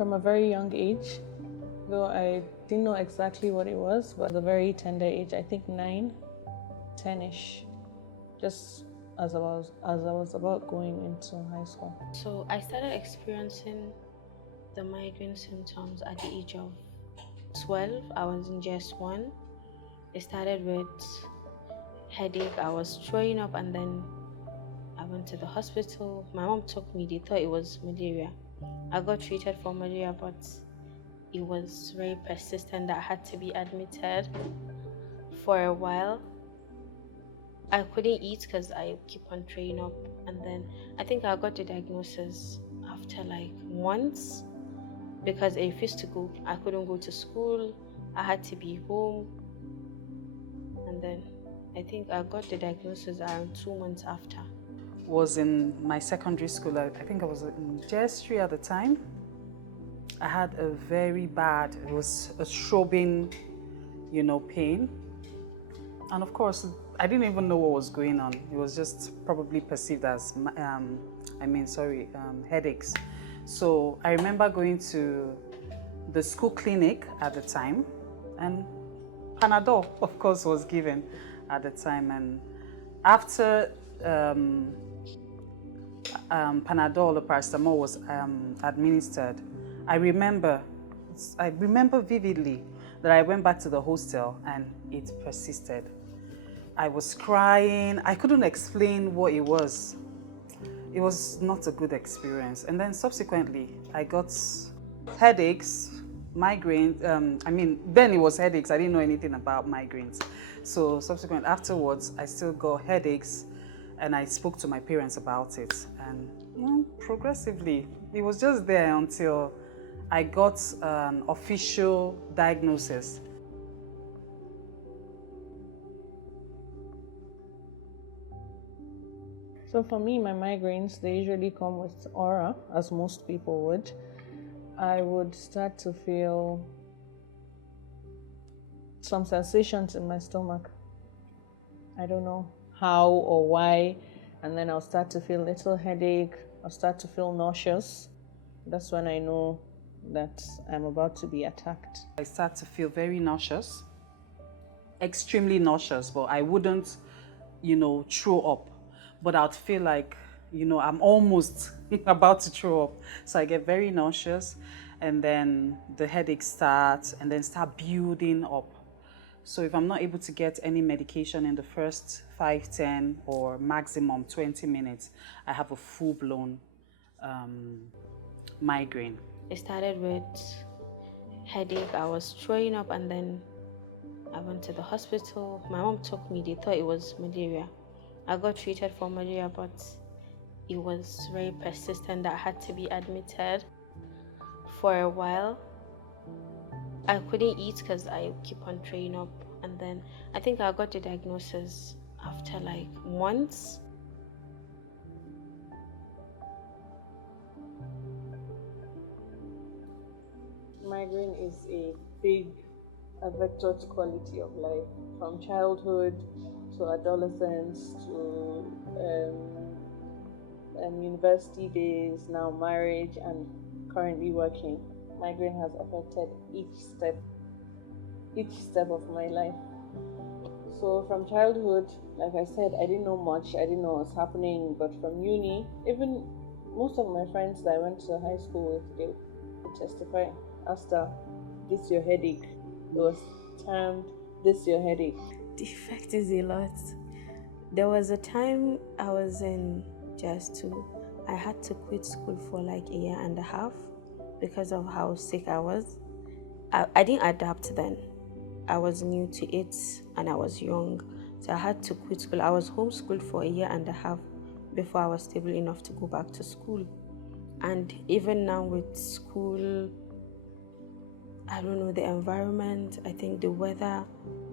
from a very young age, though I didn't know exactly what it was, but at a very tender age, I think 9, 10-ish, just as I was about going into high school. So I started experiencing the migraine symptoms at the age of 12. I was in JS1. It started with headache. I was throwing up, and then I went to the hospital. My mom took me. They thought it was malaria. I got treated for malaria, but it was very persistent that I had to be admitted for a while. I couldn't eat because I keep on throwing up, and then I think I got the diagnosis after like months because I refused to go. I couldn't go to school. I had to be home, and then I think I got the diagnosis around 2 months after. Was in my secondary school. I think I was in JS3 at the time. I had a very bad, it was a throbbing, pain. And of course, I didn't even know what was going on. It was just probably perceived as, headaches. So I remember going to the school clinic at the time, and Panadol, of course, was given at the time. And after Panadol or paracetamol was administered, I remember vividly that I went back to the hostel and it persisted. I was crying. I couldn't explain what it was. It was not a good experience. And then subsequently, I got headaches, migraines. Then it was headaches. I didn't know anything about migraines. So afterwards, I still got headaches, and I spoke to my parents about it. And progressively, it was just there until I got an official diagnosis. So for me, my migraines, they usually come with aura, as most people would. I would start to feel some sensations in my stomach. I don't know how or why, and then I'll start to feel a little headache. I'll start to feel nauseous. That's when I know that I'm about to be attacked. I start to feel very nauseous, extremely nauseous, but I wouldn't, throw up. But I'd feel like, I'm almost about to throw up. So I get very nauseous, and then the headaches start, and then start building up. So if I'm not able to get any medication in the first 5, 10, or maximum 20 minutes, I have a full-blown migraine. It started with headache. I was throwing up, and then I went to the hospital. My mom took me. They thought it was malaria. I got treated for malaria, but it was very persistent that I had to be admitted for a while. I couldn't eat because I keep on throwing up, and then I think I got the diagnosis after like months. Migraine is a big affected quality of life, from childhood to adolescence to university days, now marriage, and currently working. Migraine has affected each step of my life. So from childhood, like I said, I didn't know much. I didn't know what was happening. But from uni, even most of my friends that I went to high school with, they would testify. After this your headache, it was termed this your headache. The effect is a lot. There was a time I was in JS2. I had to quit school for like a year and a half because of how sick I was. I didn't adapt then. I was new to it and I was young. So I had to quit school. I was homeschooled for a year and a half before I was stable enough to go back to school. And even now with school, I don't know, the environment, I think the weather.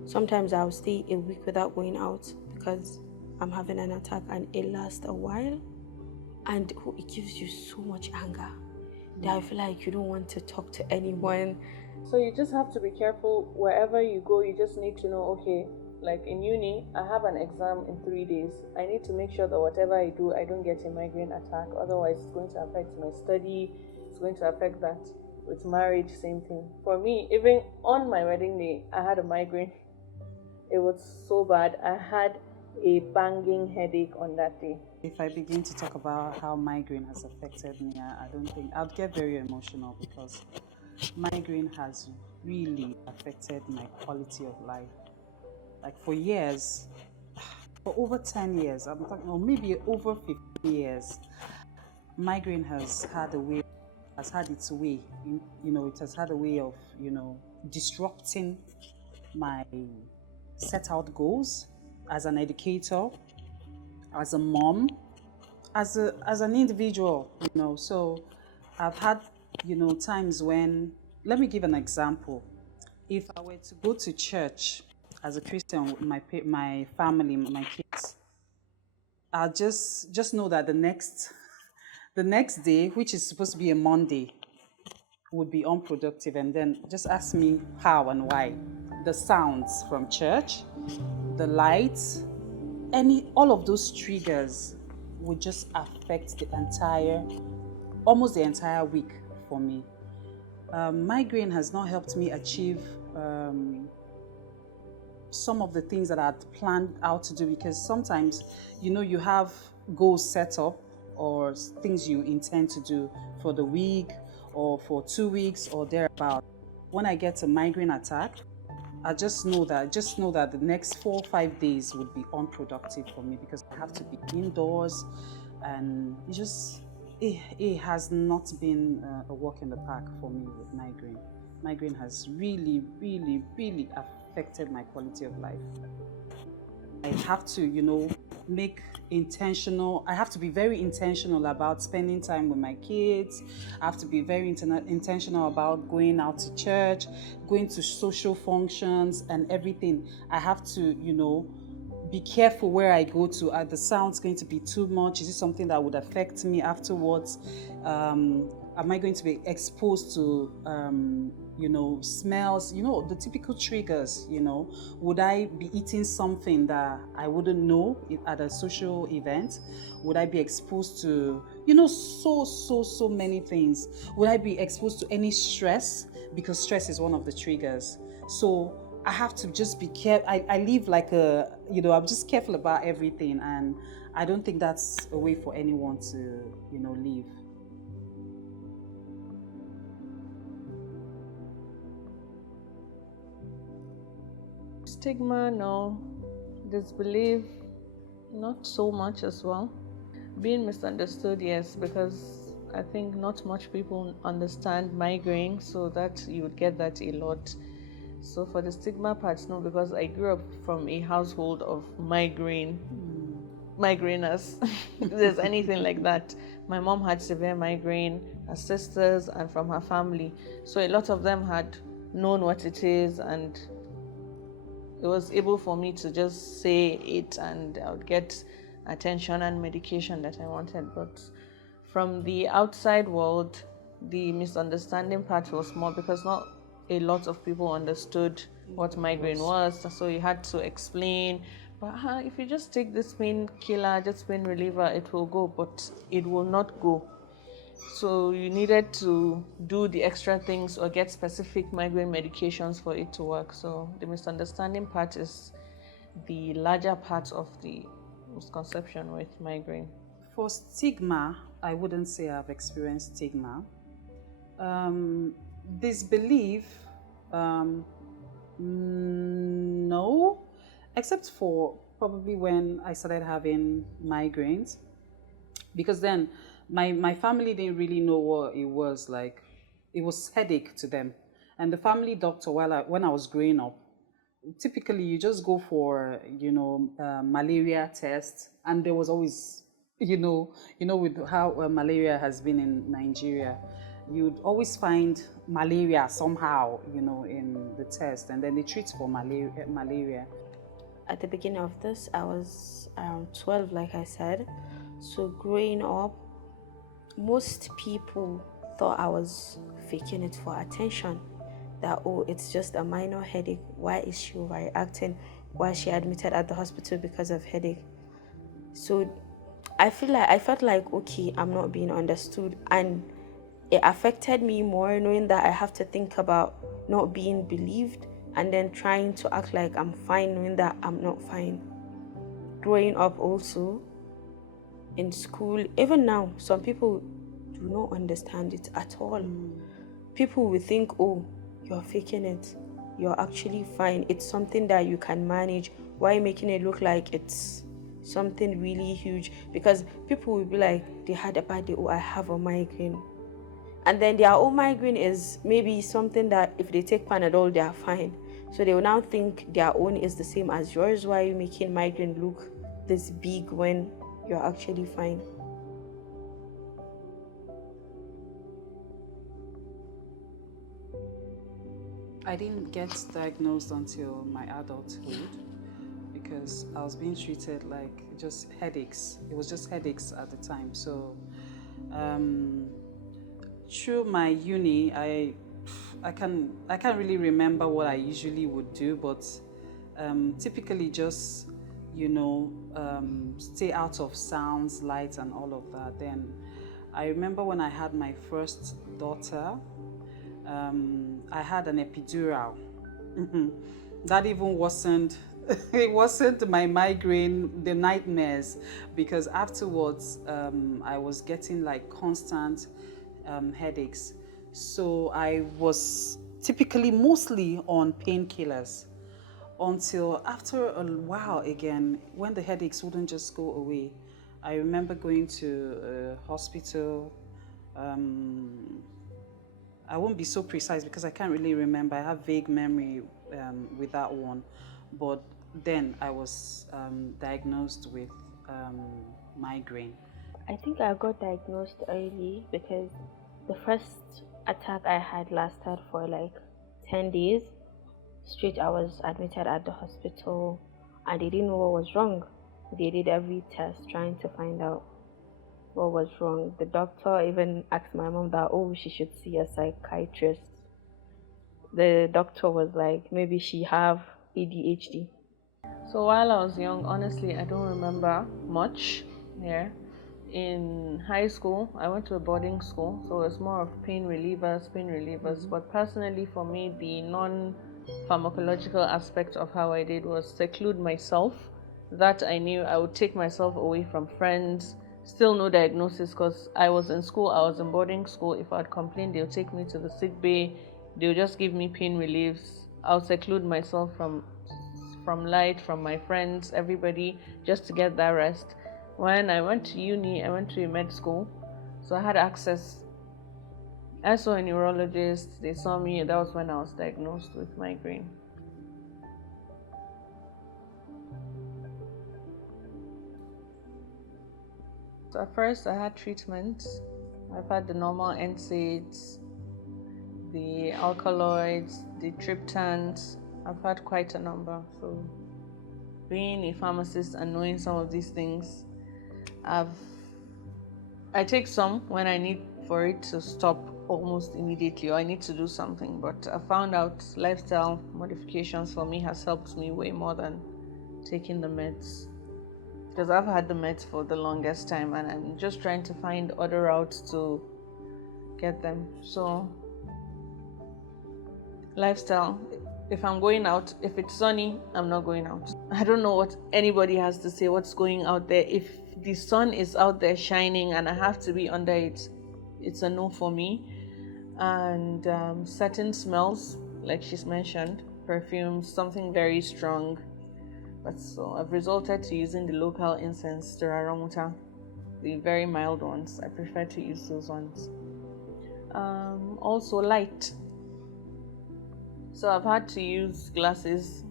Sometimes I'll stay a week without going out because I'm having an attack and it lasts a while. And it gives you so much anger that I feel like you don't want to talk to anyone. So you just have to be careful wherever you go. You just need to know, okay, like in uni, I have an exam in 3 days. I need to make sure that whatever I do, I don't get a migraine attack. Otherwise, it's going to affect my study. It's going to affect that. With marriage, same thing. For me, even on my wedding day, I had a migraine. It was so bad. I had a banging headache on that day. If I begin to talk about how migraine has affected me, I don't think I'd get very emotional because migraine has really affected my quality of life. Like for years, for over 10 years, I'm talking, or maybe over 15 years, migraine has had its way. It has had a way of, disrupting my set out goals as an educator, as a mom, as an individual. So I've had, times when, let me give an example. If I were to go to church as a Christian with my family, my kids, I'll just know that the next day, which is supposed to be a Monday, would be unproductive, and then just ask me how and why. The sounds from church, the lights, all of those triggers would just affect almost the entire week for me. Migraine has not helped me achieve some of the things that I had planned out to do, because sometimes, you have goals set up or things you intend to do for the week or for 2 weeks or thereabout. When I get a migraine attack, I just know that the next 4 or 5 days would be unproductive for me because I have to be indoors, and it has not been a walk in the park for me with migraine. Migraine has really, really, really affected my quality of life. I have to, I have to be very intentional about spending time with my kids. I have to be very intentional about going out to church, going to social functions and everything. I have to, be careful where I go to. Are the sounds going to be too much? Is it something that would affect me afterwards? Am I going to be exposed to, smells? The typical triggers, Would I be eating something that I wouldn't know at a social event? Would I be exposed to, so many things? Would I be exposed to any stress? Because stress is one of the triggers. So I have to just be careful. I live like I'm just careful about everything, and I don't think that's a way for anyone to, live. Stigma, no. Disbelief, not so much as well. Being misunderstood, yes, because I think not much people understand migraine, so that you would get that a lot. So for the stigma part, no, because I grew up from a household of migrainers. If there's anything like that. My mom had severe migraine, her sisters, and from her family. So a lot of them had known what it is, and it was able for me to just say it, and I would get attention and medication that I wanted. But from the outside world, the misunderstanding part was more because not a lot of people understood what migraine was, so you had to explain. But if you just take this painkiller, just pain reliever, it will go, but it will not go. So you needed to do the extra things or get specific migraine medications for it to work. So the misunderstanding part is the larger part of the misconception with migraine. For stigma, I wouldn't say I've experienced stigma. Disbelief, no, except for probably when I started having migraines, because then my family didn't really know what it was like. It was headache to them, and the family doctor, when I was growing up, typically you just go for malaria test, and there was always with how malaria has been in Nigeria, you'd always find malaria somehow, in the test, and then they treat for malaria. At the beginning of this, I was around 12, like I said. So growing up, most people thought I was faking it for attention. That, it's just a minor headache. Why is she overreacting? Why is she admitted at the hospital because of headache? So I felt like, okay, I'm not being understood. And it affected me more, knowing that I have to think about not being believed and then trying to act like I'm fine, knowing that I'm not fine. Growing up also in school, even now, some people do not understand it at all. People will think, oh, you're faking it, you're actually fine, it's something that you can manage. Why making it look like it's something really huge? Because people will be like, they had a bad day, oh, I have a migraine, and then their own migraine is maybe something that if they take Panadol, they are fine. So they will now think their own is the same as yours. Why are you making migraine look this big when you're actually fine? I didn't get diagnosed until my adulthood because I was being treated like just headaches. It was just headaches at the time. So through my uni, I can't really remember what I usually would do, but typically just stay out of sounds, lights, and all of that. Then I remember when I had my first daughter, I had an epidural. That even wasn't it wasn't my migraine, the nightmares, because afterwards I was getting like constant headaches. So I was typically mostly on painkillers until after a while again, when the headaches wouldn't just go away. I remember going to a hospital. I won't be so precise because I can't really remember. I have vague memory with that one. But then I was diagnosed with migraine. I think I got diagnosed early because the first attack I had lasted for like 10 days straight. I was admitted at the hospital and they didn't know what was wrong. They did every test trying to find out what was wrong. The doctor even asked my mom that, oh, she should see a psychiatrist. The doctor was like, maybe she have ADHD. So while I was young, honestly, I don't remember much. Yeah. In high school, I went to a boarding school, so it's more of pain relievers. But personally, for me, the non-pharmacological aspect of how I did was seclude myself. That I knew I would take myself away from friends. Still no diagnosis because I was in school. I was in boarding school. If I'd complain, they'll take me to the sick bay. They'll just give me pain reliefs. I'll seclude myself from light, from my friends, everybody, just to get that rest. When I went to uni, I went to a med school, so I had access. I saw a neurologist, they saw me, that was when I was diagnosed with migraine. So at first I had treatments. I've had the normal NSAIDs, the alkaloids, the triptans. I've had quite a number. So being a pharmacist and knowing some of these things, I take some when I need for it to stop almost immediately or I need to do something, but I found out lifestyle modifications for me has helped me way more than taking the meds, because I've had the meds for the longest time and I'm just trying to find other routes to get them. So lifestyle, if I'm going out, if it's sunny, I'm not going out. I don't know what anybody has to say what's going out there. If the sun is out there shining and I have to be under it, it's a no for me. And certain smells, like she's mentioned, perfumes, something very strong. But so I've resorted to using the local incense, Turaromuta, the very mild ones. I prefer to use those ones. Also light. So I've had to use glasses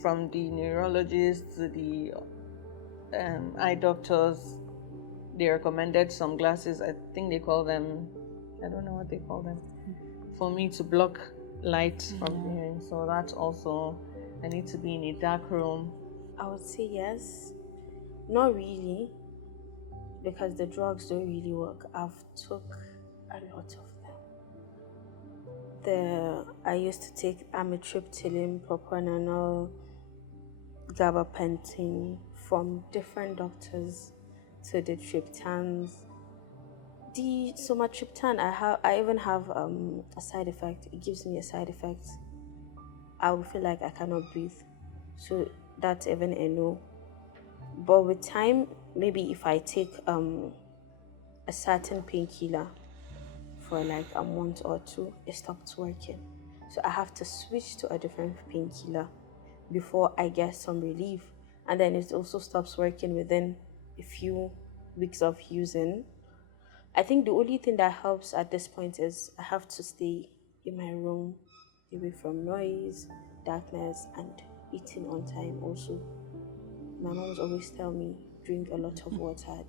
from the neurologists, the eye doctors. They recommended some glasses. I think they call them, I don't know what they call them, for me to block light from hearing. So that's also, I need to be in a dark room. I would say yes. Not really, because the drugs don't really work. I've took a lot of them. I used to take amitriptyline, propranolol, gabapentin from different doctors, to the triptans, The somatroptan, I even have a side effect. It gives me a side effect. I will feel like I cannot breathe. So that's even a no. But with time, maybe if I take a certain painkiller for like a month or two, it stops working. So I have to switch to a different painkiller before I get some relief. And then it also stops working within a few weeks of using. I think the only thing that helps at this point is I have to stay in my room, away from noise, darkness, and eating on time also. My moms always tell me, drink a lot of water,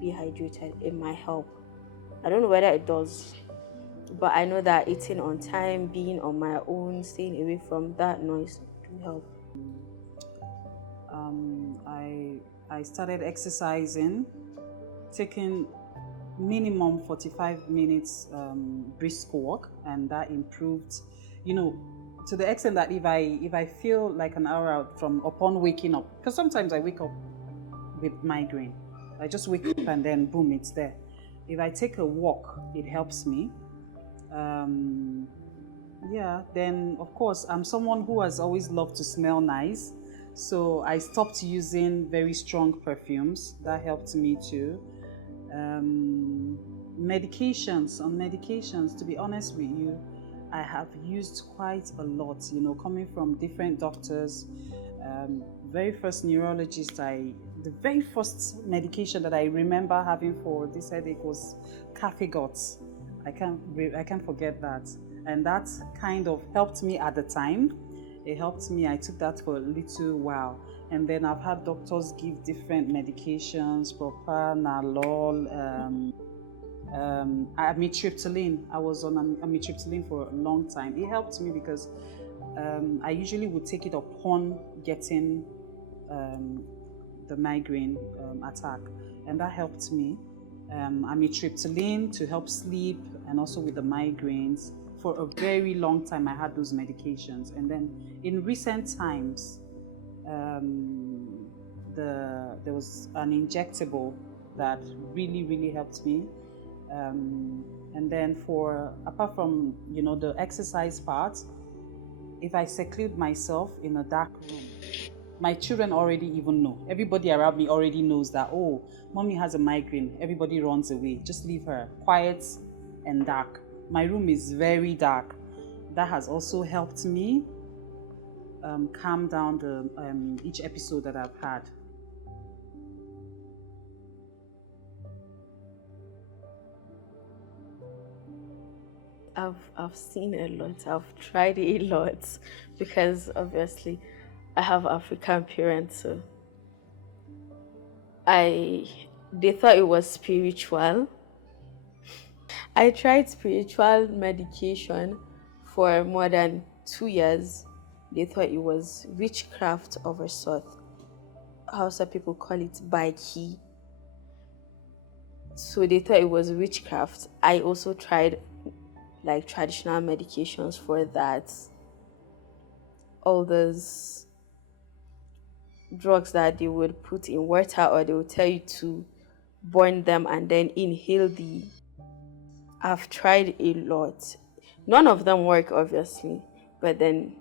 be hydrated. It might help. I don't know whether it does, but I know that eating on time, being on my own, staying away from that noise do help. I started exercising, taking minimum 45 minutes brisk walk, and that improved, to the extent that if I feel like an hour out from upon waking up, because sometimes I wake up with migraine, I just wake up and then boom, it's there. If I take a walk, it helps me. Then of course I'm someone who has always loved to smell nice, so I stopped using very strong perfumes. That helped me too. Medications, to be honest with you, I have used quite a lot, coming from different doctors. Very first neurologist, the very first medication that I remember having for this headache was Cafigot. I can't forget that, and that kind of helped me at the time. It helped me. I took that for a little while, and then I've had doctors give different medications, propranolol, amitriptyline. I was on amitriptyline for a long time. It helped me because I usually would take it upon getting the migraine attack, and that helped me. Amitriptyline to help sleep and also with the migraines. For a very long time I had those medications, and then in recent times there was an injectable that really helped me. And then apart from the exercise part, if I seclude myself in a dark room, my children already even know. Everybody around me already knows that, oh, mommy has a migraine. Everybody runs away. Just leave her. Quiet and dark. My room is very dark. That has also helped me calm down each episode that I've had. I've seen a lot. I've tried a lot because obviously I have African parents, so they thought it was spiritual. I tried spiritual medication for more than 2 years. They thought it was witchcraft of a sort. Hausa people call it baiki. So they thought it was witchcraft. I also tried like traditional medications for that. All those drugs that they would put in water, or they would tell you to burn them and then inhale the. I've tried a lot. None of them work, obviously, but then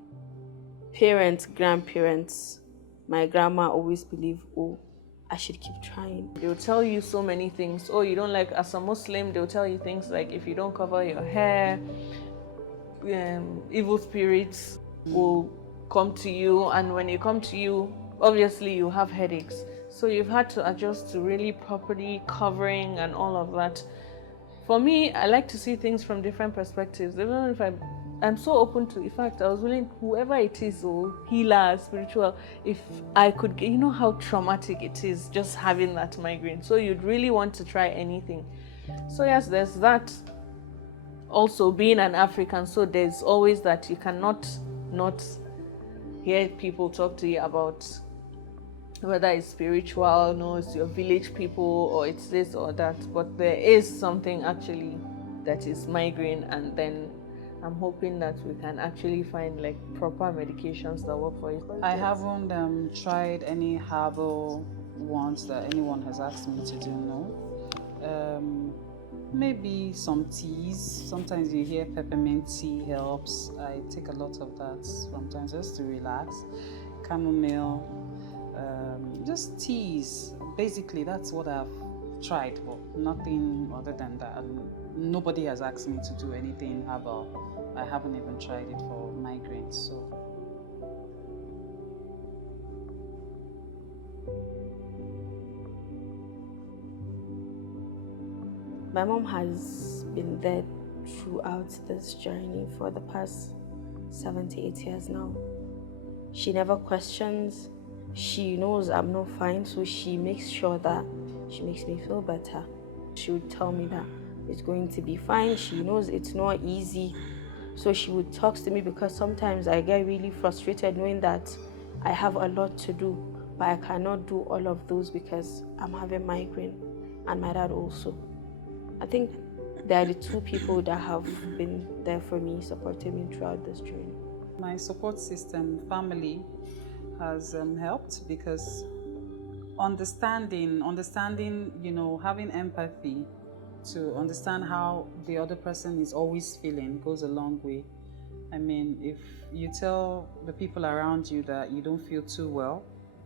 parents, grandparents, my grandma always believe, oh, I should keep trying. They'll tell you so many things. Oh, you don't like, as a Muslim, they'll tell you things like, if you don't cover your hair, evil spirits will come to you, and when they come to you, obviously you have headaches. So you've had to adjust to really properly covering and all of that. For me, I like to see things from different perspectives. Even if I'm so open to, in fact, I was willing, whoever it is, or healer, spiritual, if I could get, how traumatic it is just having that migraine. So you'd really want to try anything. So yes, there's that. Also, being an African, so there's always that you cannot not hear people talk to you about whether it's spiritual, no, it's your village people, or it's this or that. But there is something actually that is migraine, and then I'm hoping that we can actually find like proper medications that work for it. I haven't tried any herbal ones that anyone has asked me to do, no. Maybe some teas. Sometimes you hear peppermint tea helps. I take a lot of that sometimes just to relax. Chamomile, just teas. Basically, that's what I've tried, but nothing other than that. Nobody has asked me to do anything herbal. I haven't even tried it for migraines, so. My mom has been there throughout this journey for the past 7 to 8 years now. She never questions. She knows I'm not fine, so she makes sure that she makes me feel better. She would tell me that it's going to be fine. She knows it's not easy. So she would talk to me, because sometimes I get really frustrated knowing that I have a lot to do, but I cannot do all of those because I'm having migraine, and my dad also. I think they are the two people that have been there for me, supporting me throughout this journey. My support system, family, has helped, because understanding, having empathy to understand how the other person is always feeling goes a long way. I mean, if you tell the people around you that you don't feel too well,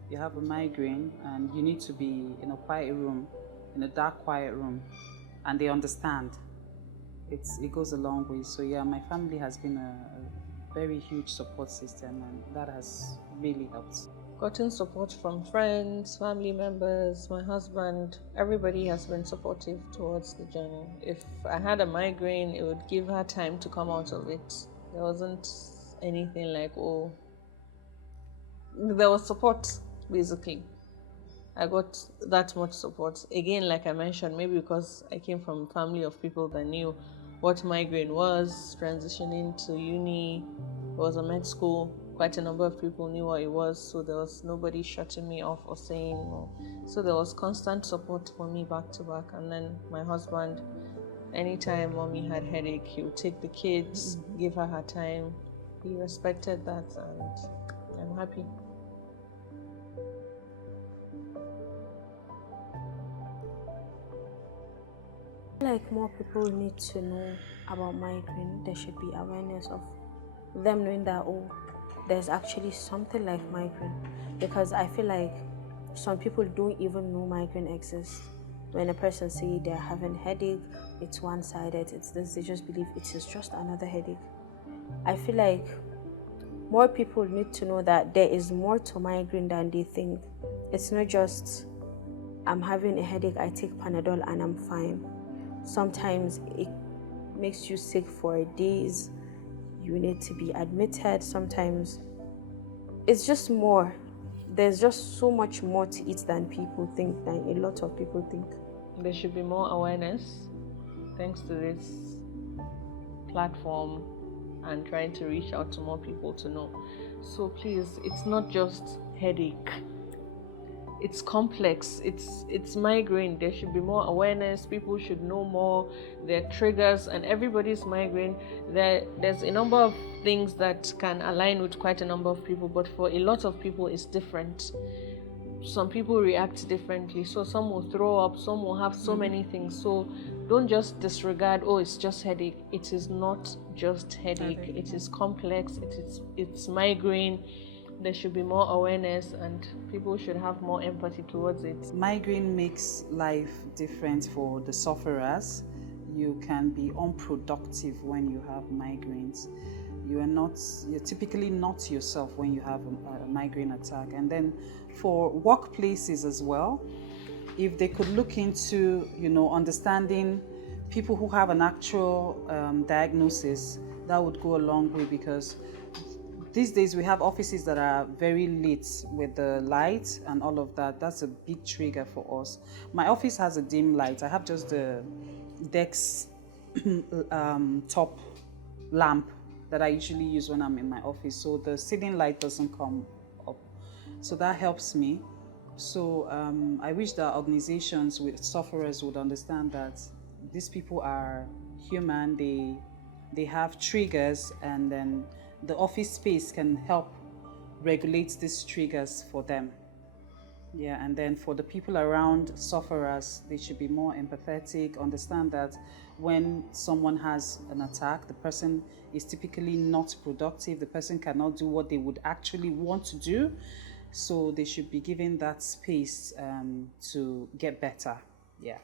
you have a migraine, and you need to be in a quiet room, in a dark, quiet room, and they understand, it goes a long way. So yeah, my family has been a very huge support system, and that has really helped. Gotten support from friends, family members, my husband. Everybody has been supportive towards the journey. If I had a migraine, it would give her time to come out of it. There wasn't anything like, oh, there was support, basically. I got that much support. Again, like I mentioned, maybe because I came from a family of people that knew what migraine was, transitioning to uni, it was a med school. Quite a number of people knew what it was, so there was nobody shutting me off or saying no. So there was constant support for me back to back. And then my husband, anytime mommy had headache, he would take the kids, give her time. He respected that, and I'm happy. Like, more people need to know about migraine. There should be awareness of them knowing that, oh, there's actually something like migraine, because I feel like some people don't even know migraine exists. When a person say they're having headache, it's one-sided, it's this, they just believe it is just another headache. I feel like more people need to know that there is more to migraine than they think. It's not just, I'm having a headache, I take Panadol and I'm fine. Sometimes it makes you sick for days. You need to be admitted. Sometimes it's just more. There's just so much more to it than people think, than a lot of people think. There should be more awareness thanks to this platform and trying to reach out to more people to know. So please, it's not just headache. It's complex. It's migraine. There should be more awareness. People should know more their triggers, and everybody's migraine. There's a number of things that can align with quite a number of people, but for a lot of people it's different. Some people react differently. So some will throw up, some will have so many things. So don't just disregard, oh, it's just headache. It is not just headache. It is complex. It's migraine. There should be more awareness, and people should have more empathy towards it. Migraine makes life different for the sufferers. You can be unproductive when you have migraines. You're typically not yourself when you have a migraine attack. And then for workplaces as well, if they could look into, understanding people who have an actual diagnosis, that would go a long way, because these days we have offices that are very lit with the light and all of that. That's a big trigger for us. My office has a dim light. I have just the desk top lamp that I usually use when I'm in my office. So the ceiling light doesn't come up. So that helps me. So I wish that organizations with sufferers would understand that these people are human. They have triggers, and then the office space can help regulate these triggers for them. Yeah, and then for the people around sufferers, they should be more empathetic, understand that when someone has an attack, the person is typically not productive, the person cannot do what they would actually want to do. So they should be given that space to get better. Yeah.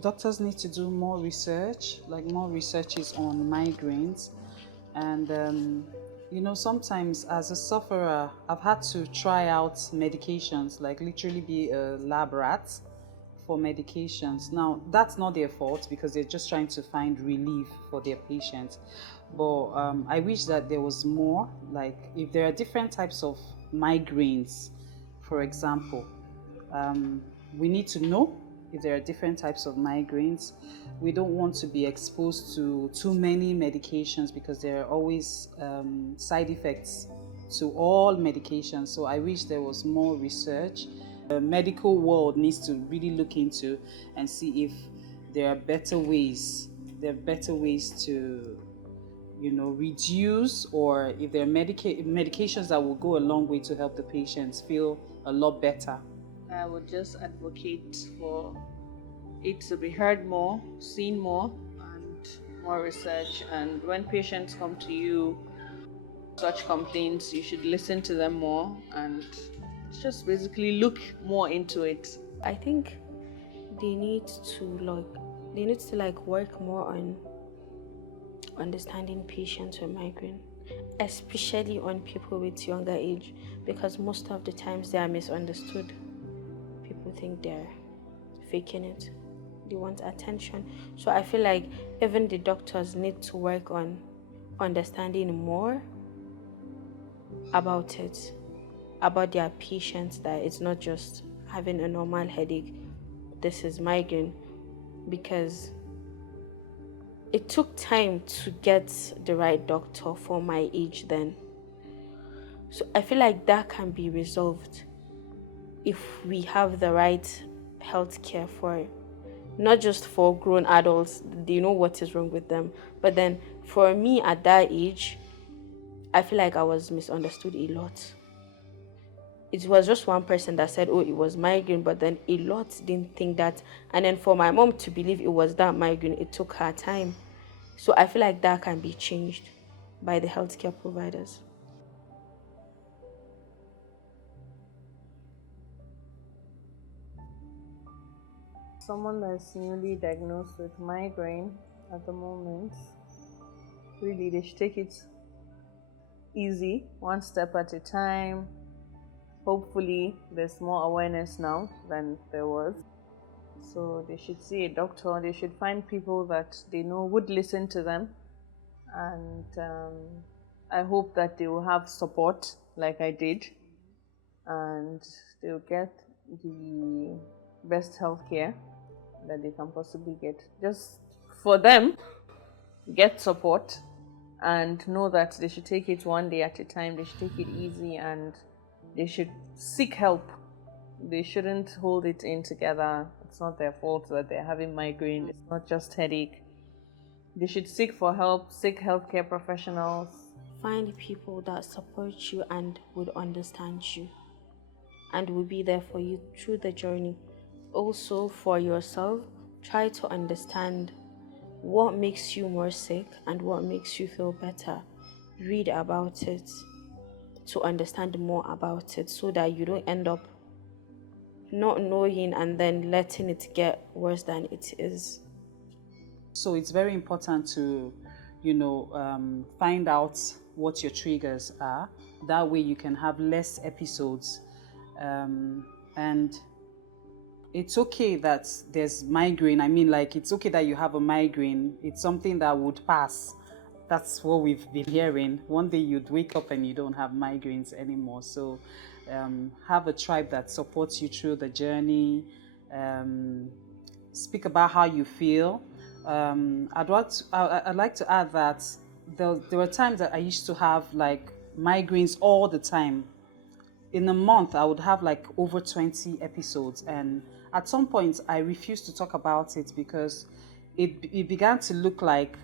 Doctors need to do more research, like more researches on migraines. And, sometimes as a sufferer, I've had to try out medications, like literally be a lab rat for medications. Now, that's not their fault because they're just trying to find relief for their patients. But I wish that there was more, like if there are different types of migraines, for example, we need to know if there are different types of migraines. We don't want to be exposed to too many medications because there are always side effects to all medications. So I wish there was more research. The medical world needs to really look into and see if there are better ways. There are better ways to, reduce, or if there are medications that will go a long way to help the patients feel a lot better. I would just advocate for it to be heard more, seen more, and more research. And when patients come to you, such complaints, you should listen to them more and just basically look more into it. I think they need to work more on understanding patients with migraine, especially on people with younger age, because most of the times they are misunderstood. People think they're faking it, they want attention. So I feel like even the doctors need to work on understanding more about it, about their patients, that it's not just having a normal headache, this is migraine. Because it took time to get the right doctor for my age then. So I feel like that can be resolved if we have the right healthcare for it. Not just for grown adults, they know what is wrong with them. But then for me at that age, I feel like I was misunderstood a lot. It was just one person that said, oh, it was migraine, but then a lot didn't think that. And then for my mom to believe it was that migraine, it took her time. So I feel like that can be changed by the healthcare providers. Someone that's newly diagnosed with migraine at the moment, really they should take it easy, one step at a time. Hopefully there's more awareness now than there was. So they should see a doctor, they should find people that they know would listen to them. And I hope that they will have support like I did, and they'll get the best healthcare that they can possibly get. Just for them, get support and know that they should take it one day at a time, they should take it easy, and they should seek help. They shouldn't hold it in together. It's not their fault that they're having migraine, it's not just headache. They should seek for help, seek healthcare professionals. Find people that support you and would understand you and will be there for you through the journey. Also, for yourself, try to understand what makes you more sick and what makes you feel better. Read about it to understand more about it so that you don't end up not knowing and then letting it get worse than it is. So it's very important to, find out what your triggers are. That way you can have less episodes. And it's okay that there's migraine. I mean, like, it's okay that you have a migraine. It's something that would pass. That's what we've been hearing. One day you'd wake up and you don't have migraines anymore. So have a tribe that supports you through the journey. Speak about how you feel. I'd like to add that there were times that I used to have like migraines all the time. In a month, I would have like over 20 episodes, and at some point, I refused to talk about it because it began to look like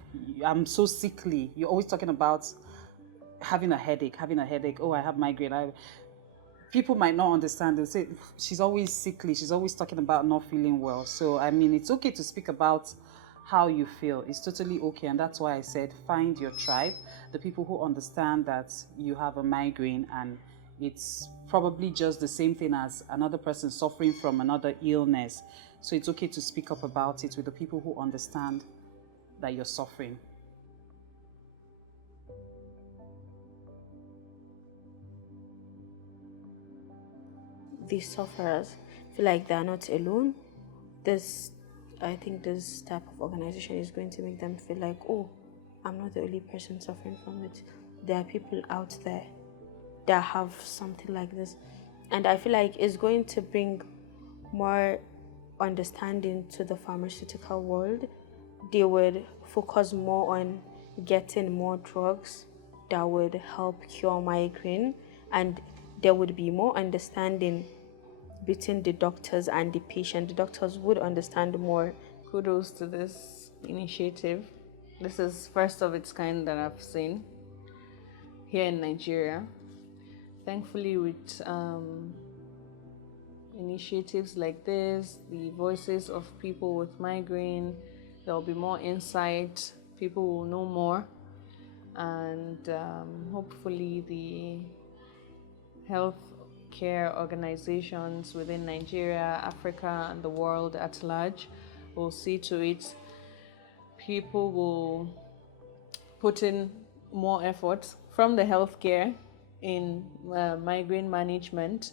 I'm so sickly. You're always talking about having a headache. Oh, I have migraine. People might not understand. They'll say, she's always sickly. She's always talking about not feeling well. So, I mean, it's okay to speak about how you feel. It's totally okay. And that's why I said, find your tribe, the people who understand that you have a migraine and it's probably just the same thing as another person suffering from another illness. So it's okay to speak up about it with the people who understand that you're suffering. These sufferers feel like they're not alone. I think this type of organization is going to make them feel like, oh, I'm not the only person suffering from it. There are people out there that have something like this. And I feel like it's going to bring more understanding to the pharmaceutical world. They would focus more on getting more drugs that would help cure migraine, and there would be more understanding between the doctors and the patient. The doctors would understand more. Kudos to this initiative. This is first of its kind that I've seen here in Nigeria. Thankfully, with initiatives like this, the voices of people with migraine, there will be more insight, people will know more, and hopefully the health care organizations within Nigeria, Africa, and the world at large will see to it people will put in more effort from the healthcare in migraine management.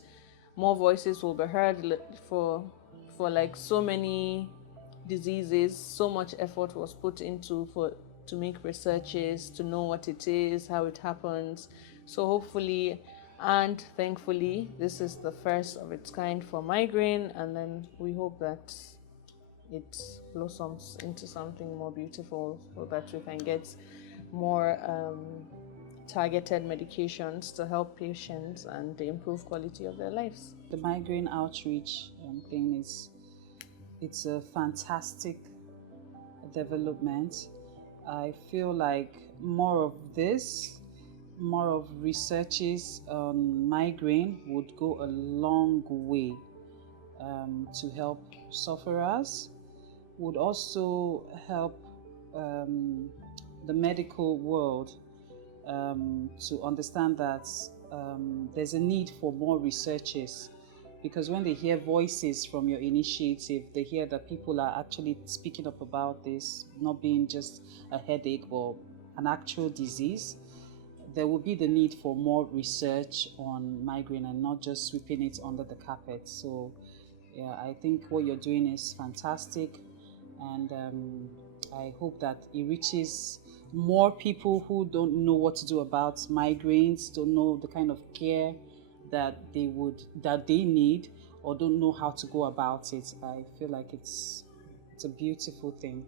More voices will be heard for like so many diseases. So much effort was put into to make researches, to know what it is, how it happens. So hopefully and thankfully this is the first of its kind for migraine, and then we hope that it blossoms into something more beautiful so that we can get more targeted medications to help patients and improve quality of their lives. The migraine outreach thing it's a fantastic development. I feel like more of this, more of researches on migraine would go a long way to help sufferers, would also help the medical world to understand that there's a need for more researches, because when they hear voices from your initiative, they hear that people are actually speaking up about this not being just a headache or an actual disease. There will be the need for more research on migraine and not just sweeping it under the carpet. So yeah, I think what you're doing is fantastic, and I hope that it reaches more people who don't know what to do about migraines, don't know the kind of care that they need, or don't know how to go about it. I feel like it's a beautiful thing.